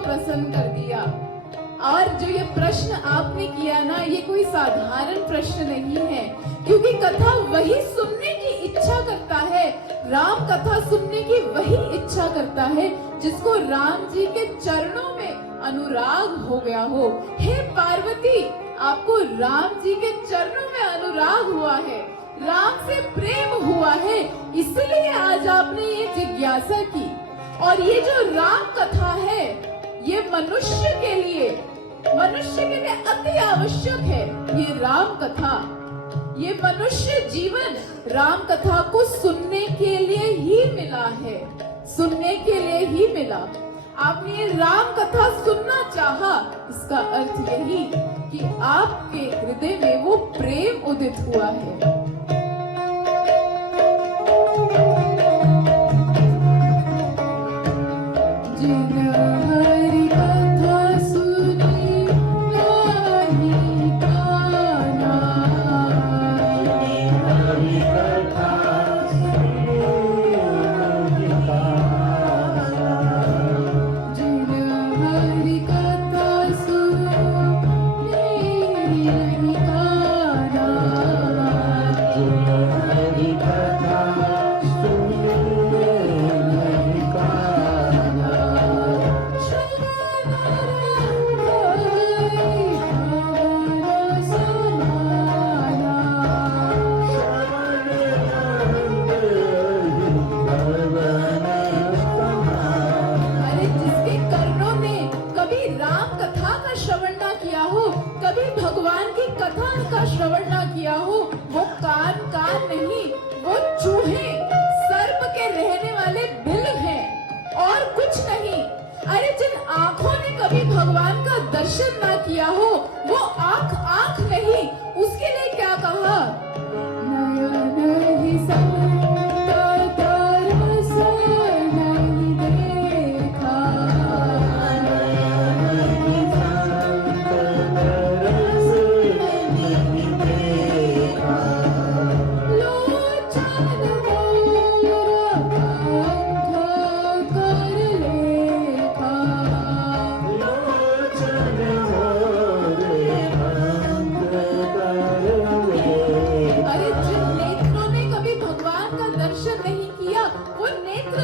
प्रसन्न कर दिया। और जो ये प्रश्न आपने किया ना, ये कोई साधारण प्रश्न नहीं है, क्योंकि कथा वही सुनने की इच्छा करता है, राम कथा सुनने की वही इच्छा करता है जिसको राम जी के चरणों में अनुराग हो गया हो। हे पार्वती, आपको राम जी के चरणों में अनुराग हुआ है, राम से प्रेम हुआ है, इसलिए आज आपने ये जिज्ञासा की। और ये जो राम कथा है, ये मनुष्य के लिए अति आवश्यक है। ये राम कथा, ये मनुष्य जीवन राम कथा को सुनने के लिए ही मिला है, सुनने के लिए ही मिला। आपने ये राम कथा सुनना चाहा, इसका अर्थ यही कि आपके हृदय में वो प्रेम उदित हुआ है। कभी भगवान की कथा का श्रवण ना किया हो, वो कान नहीं, वो चूहे सर्प के रहने वाले बिल हैं और कुछ नहीं। अरे जिन आंखों ने कभी भगवान का दर्शन ना किया हो, वो आंख नहीं, उसके लिए क्या कहा? नयन ही संता तरस नहीं देखा, लोचन मोर पंख कर लेखा। अरे जिन नेत्रों ने कभी भगवान का दर्शन नहीं किया, वो नेत्र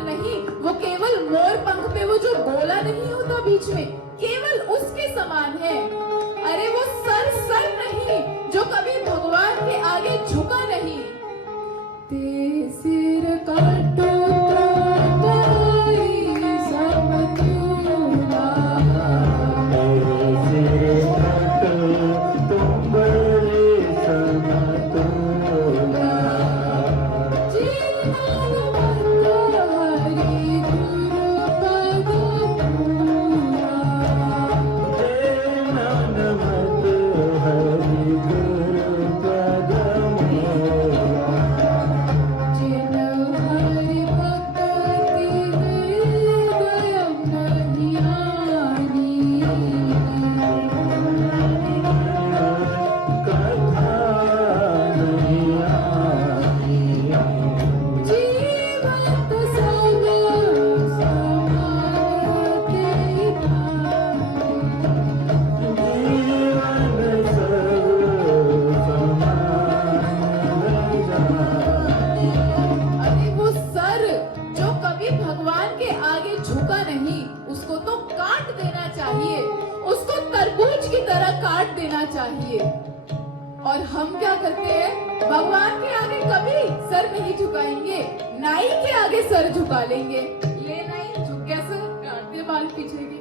नहीं, वो केवल मोर पंख पे वो जो गोला नहीं होता बीच में, केवल उसके समान है। अरे वो सर नहीं, जो कभी भगवान के आगे झुका नहीं। ते सिर काटो ताई समतुला, जीवन मत हरि गुरु पद पूरा। जिन हरि भक्ति हृदयं नहीं आनी, जीवत सब समाते अरे वो सर जो कभी भगवान के आगे झुका नहीं, उसको तो काट देना चाहिए, उसको तरबूज की तरह काट देना चाहिए। और हम क्या करते हैं? भगवान के आगे कभी सर नहीं झुकाएंगे, नाई के आगे सर झुका लेंगे। ले नाई झुक गया सर, काट दे बाल पीछे के।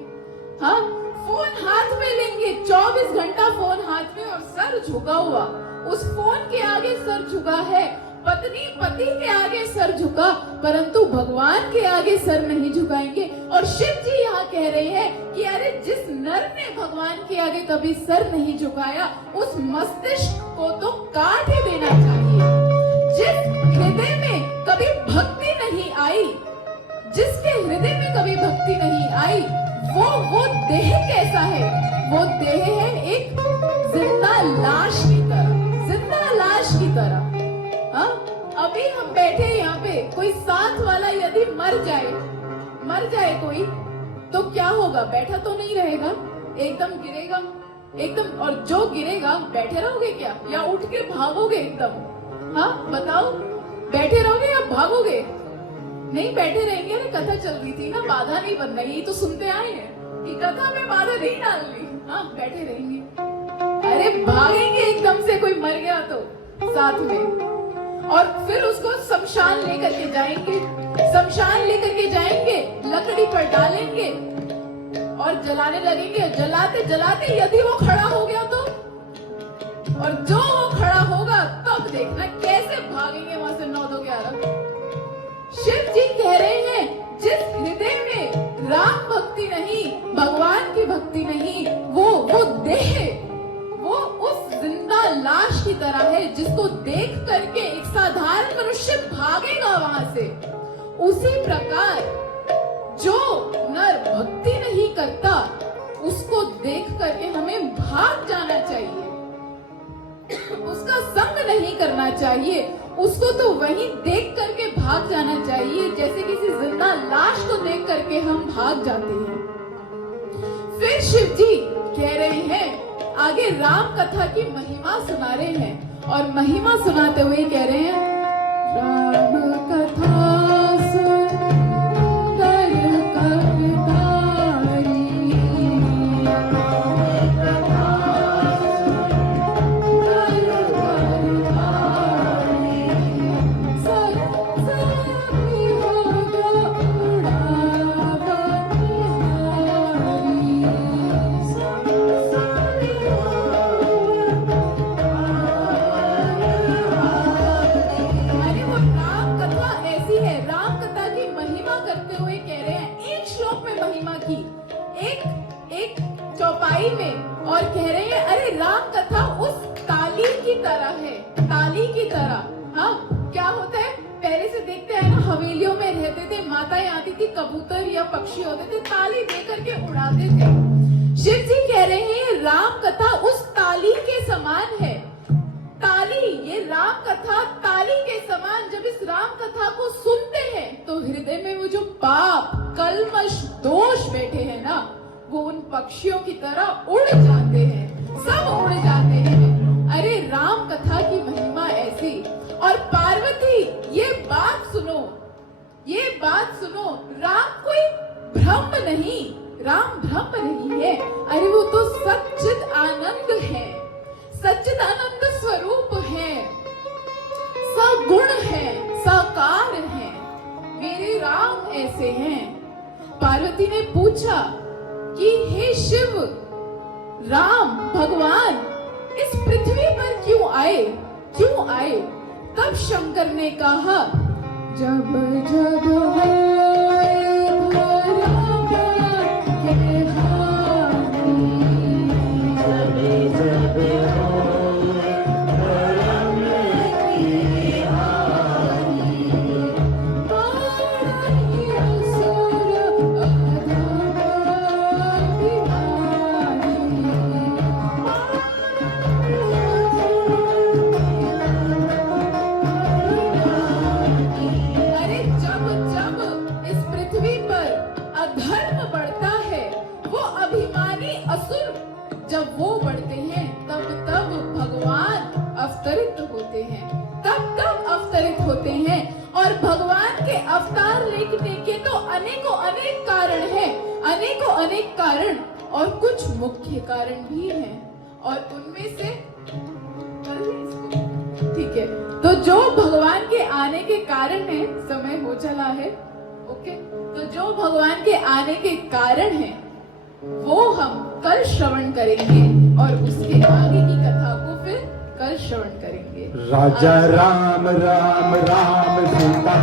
हाँ, फोन हाथ में लेंगे, 24 घंटा फोन हाथ में और सर झुका हुआ। उस फोन के आगे सर झुका है, पत्नी पति के आगे सर झुका, परंतु भगवान के आगे सर नहीं झुकाएंगे। और शिव जी यहाँ कह रहे हैं कि अरे जिस नर ने भगवान के आगे कभी सर नहीं झुकाया, उस मस्तिष्क को तो काट ही देना चाहिए। जिस हृदय में कभी भक्ति नहीं आई, जिसके हृदय में कभी भक्ति नहीं आई, वो देह कैसा है? वो देह है एक जिंदा लाश की तरह, जिंदा लाश की तरह। हाँ, अभी हम बैठे यहाँ पे, कोई साथ वाला यदि मर जाए कोई, तो क्या होगा? बैठा तो नहीं रहेगा, एकदम गिरेगा, एकदम। और जो गिरेगा, बैठे रहोगे क्या या उठ के भागोगे एकदम? हाँ बताओ, बैठे रहोगे या भागोगे? नहीं, बैठे रहेंगे ना। कथा चल रही थी ना, बाधा नहीं बन रही, तो सुनते आए हैं कि कथा में बाधा नहीं डालनी। हाँ, बैठे रहेंगे। अरे भागेंगे एकदम से, कोई मर गया तो साथ में। और फिर उसको शमशान लेकर के जाएंगे, लकड़ी पर डालेंगे और जलाने लगेंगे। जलाते जलाते यदि वो खड़ा हो गया तो, और जो वो खड़ा होगा तब देखना कैसे भागेंगे वहां से 9-11। शिव जी कह रहे हैं, जिस हृदय में राम भक्ति नहीं, भगवान की भक्ति नहीं, वो देह, वो उस जिंदा लाश की तरह है, जिसको देख करके एक साधारण मनुष्य भागेगा वहां से। उसी प्रकार जो नर भक्ति नहीं करता, उसको देख करके हमें भाग जाना चाहिए, उसका संग नहीं करना चाहिए, उसको तो वहीं देख करके भाग जाना चाहिए, जैसे किसी जिंदा लाश को देख करके हम भाग जाते हैं। फिर शिव जी कह रहे हैं, आगे राम कथा की महिमा सुना रहे हैं, और महिमा सुनाते हुए कह रहे हैं, राम कथा सुंदर करतारी, Oh एक एक चौपाई में और कह रहे हैं अरे राम कथा उस ताली की तरह है, ताली की तरह। हाँ, क्या होता है पहले से देखते हैं ना, हवेलियों में रहते थे, माताएं आती थी, कबूतर या पक्षी होते थे, ताली दे करके उड़ाते थे। शिव जी कह रहे हैं राम कथा उस ताली के समान है। ताली, ये राम कथा ताली के समान। जब इस राम कथा को सुनते हैं तो हृदय में वो जो पाप कलमश दोष बैठे हैं ना, वो उन पक्षियों की तरह उड़ जाते हैं, सब उड़ जाते हैं। अरे राम कथा की महिमा ऐसी। और पार्वती ये बात सुनो, ये बात सुनो, राम कोई ब्रह्म नहीं, राम ब्रह्म नहीं है। अरे वो तो सच्चिद आनंद है, सच्चिद आनंद स्वरूप है, सगुण है, साकार है। मेरे राम ऐसे हैं। पार्वती ने पूछा कि हे शिव, राम भगवान इस पृथ्वी पर क्यों आए, क्यों आए? तब शंकर ने कहा जब जब जब वो बढ़ते हैं तब तब भगवान अवतरित होते हैं, तब तब अवतरित होते हैं। और भगवान के अवतार लेने के तो अनेकों अनेक कारण हैं, अनेकों अनेक कारण, और कुछ मुख्य कारण भी हैं। और उनमें से ठीक है, तो जो भगवान के आने के कारण है, समय हो चला है, ओके, तो जो भगवान के आने के कारण है वो हम कल श्रवण करेंगे और उसके आगे की कथा को फिर कल श्रवण करेंगे। राजा राम राम राम सीता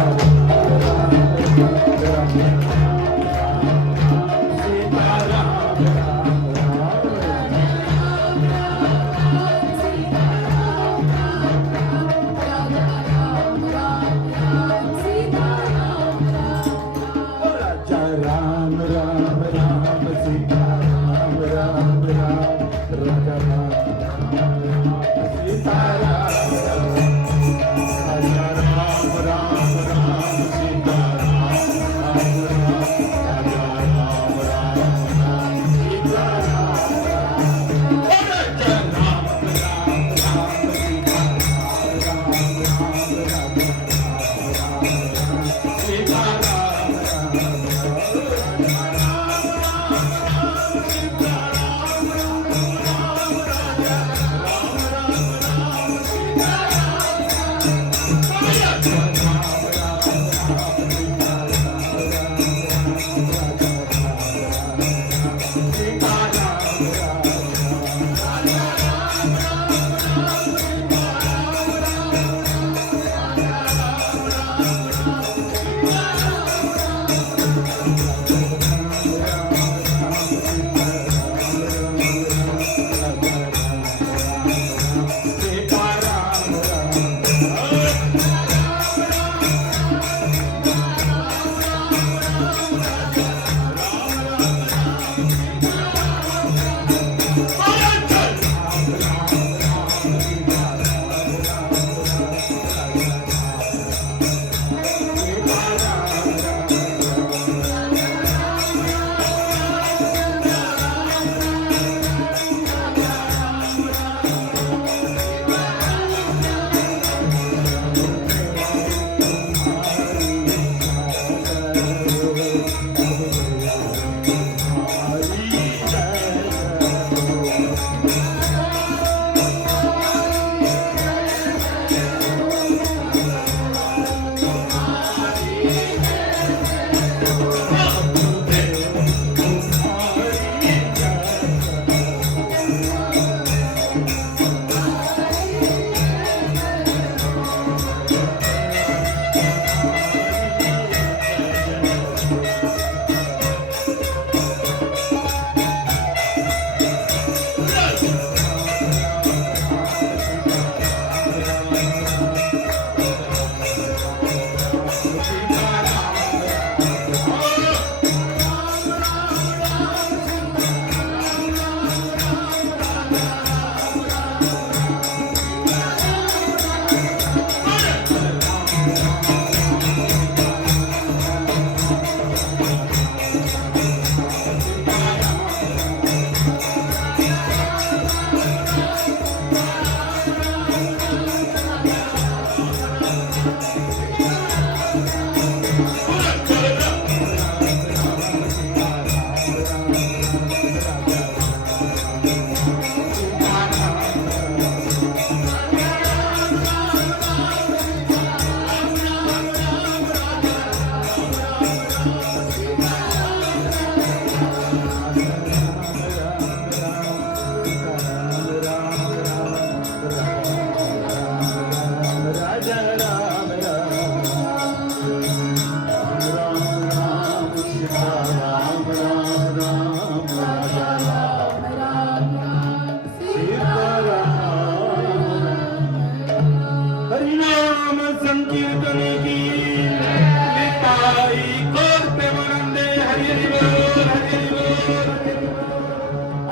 कोर प्रेमानंदे हरि हरि बोल, हरि हरि बोल, हरि हरि बोल।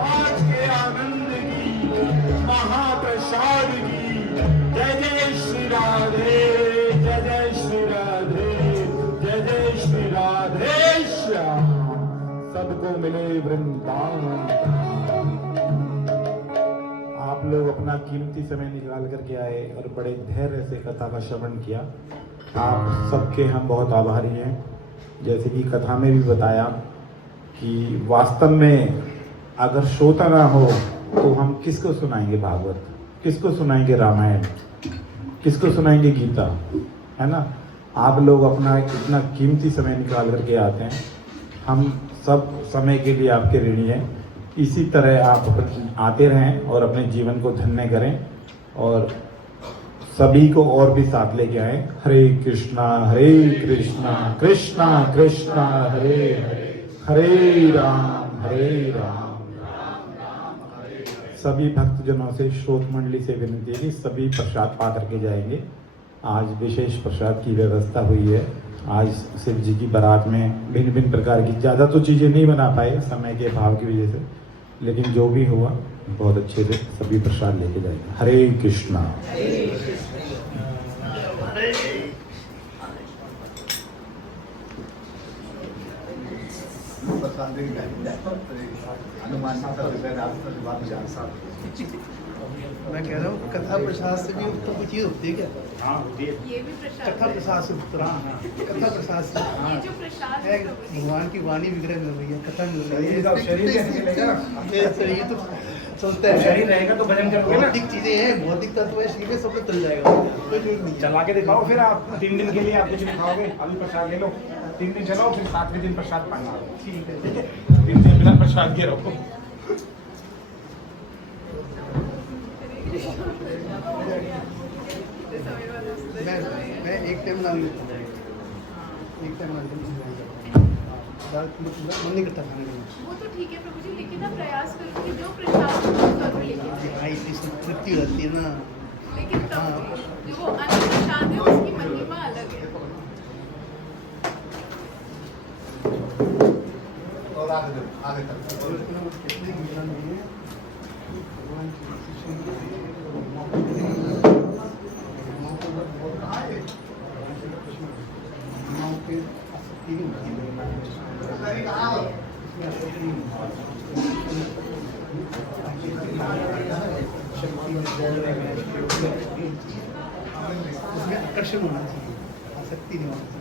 आज के आनंद की महाप्रसाद की जय जय श्री राधे, जय जय श्री राधे, जय जय श्री राधे श्याम। सबको मिले वृंदावन। आप लोग अपना कीमती समय निकाल करके आए और बड़े धैर्य से कथा का श्रवण किया। आप सबके हम बहुत आभारी हैं। जैसे कि कथा में भी बताया कि वास्तव में अगर श्रोता ना हो तो हम किसको सुनाएंगे भागवत, किसको सुनाएंगे रामायण, किसको सुनाएंगे गीता, है ना। आप लोग अपना इतना कीमती समय निकाल करके आते हैं, हम सब समय के लिए आपके ऋणी हैं। इसी तरह आप आते रहें और अपने जीवन को धन्य करें और सभी को और भी साथ लेके आए। हरे कृष्णा कृष्णा कृष्णा हरे हरे, हरे राम राम राम हरे। सभी भक्तजनों से श्रोत मंडली से विनती है कि सभी प्रसाद पा करके जाएंगे। आज विशेष प्रसाद की व्यवस्था हुई है। आज शिव जी की बारात में भिन्न भिन्न प्रकार की ज़्यादा तो चीज़ें नहीं बना पाए समय के अभाव की वजह से, लेकिन जो भी हुआ बहुत अच्छे से सभी प्रसाद लेके जाएंगे। हरे कृष्णा। मैं कह रहा हूँ कथा प्रसाद से भी उत्तम कोई चीज होती है क्या? हाँ होती है। ये भी प्रसाद कथा प्रसाद से उत्तरा कथा प्रसाद से ये जो प्रसाद है, है भगवान की वाणी विग्रह मिल रही है, कथा मिल रही शरीर का शरीर कैसे मिलेगा? ये तो चलता है। शरीर रहेगा तो भजन करोगे ना। भौतिक चीजें हैं, भौतिक तत्व है, शरीर में सब कुछ चल जाएगा, कोई जरूरत नहीं है। चला के दिखाओ फिर आप 3 दिन के लिए आप कुछ खाओगे। अभी प्रसाद ले लो, 3 दिन चलाओ, फिर 7वें दिन प्रसाद पाना। ठीक है। 3 दिन बिना प्रसाद के रहो। मैं एक टाइम ना लूँ, एक टाइम ना मन नहीं करता खाने का। वो तो ठीक है प्रभु जी, लेकिन आप प्रयास करो कि जो प्रसाद हो वो जरूर लेके आए। भाई इसमें तृप्ति रहती है ना। लेकिन प्रभु जी, जो वो अन्न प्रसाद है उसकी महिमा अलग है। उसमें आकर्षण होना चाहिए, आसक्ति नहीं होना चाहिए।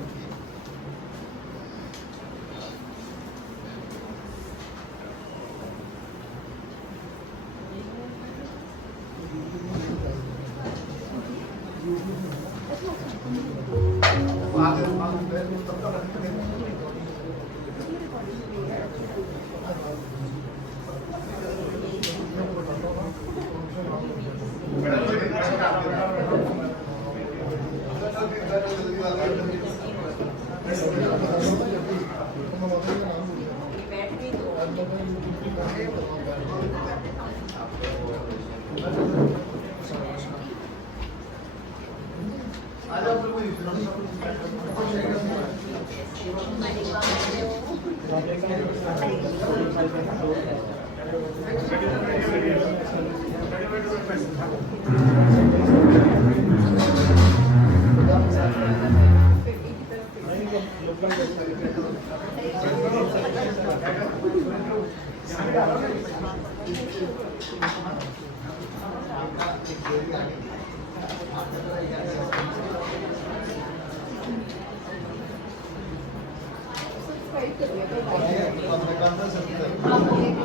आप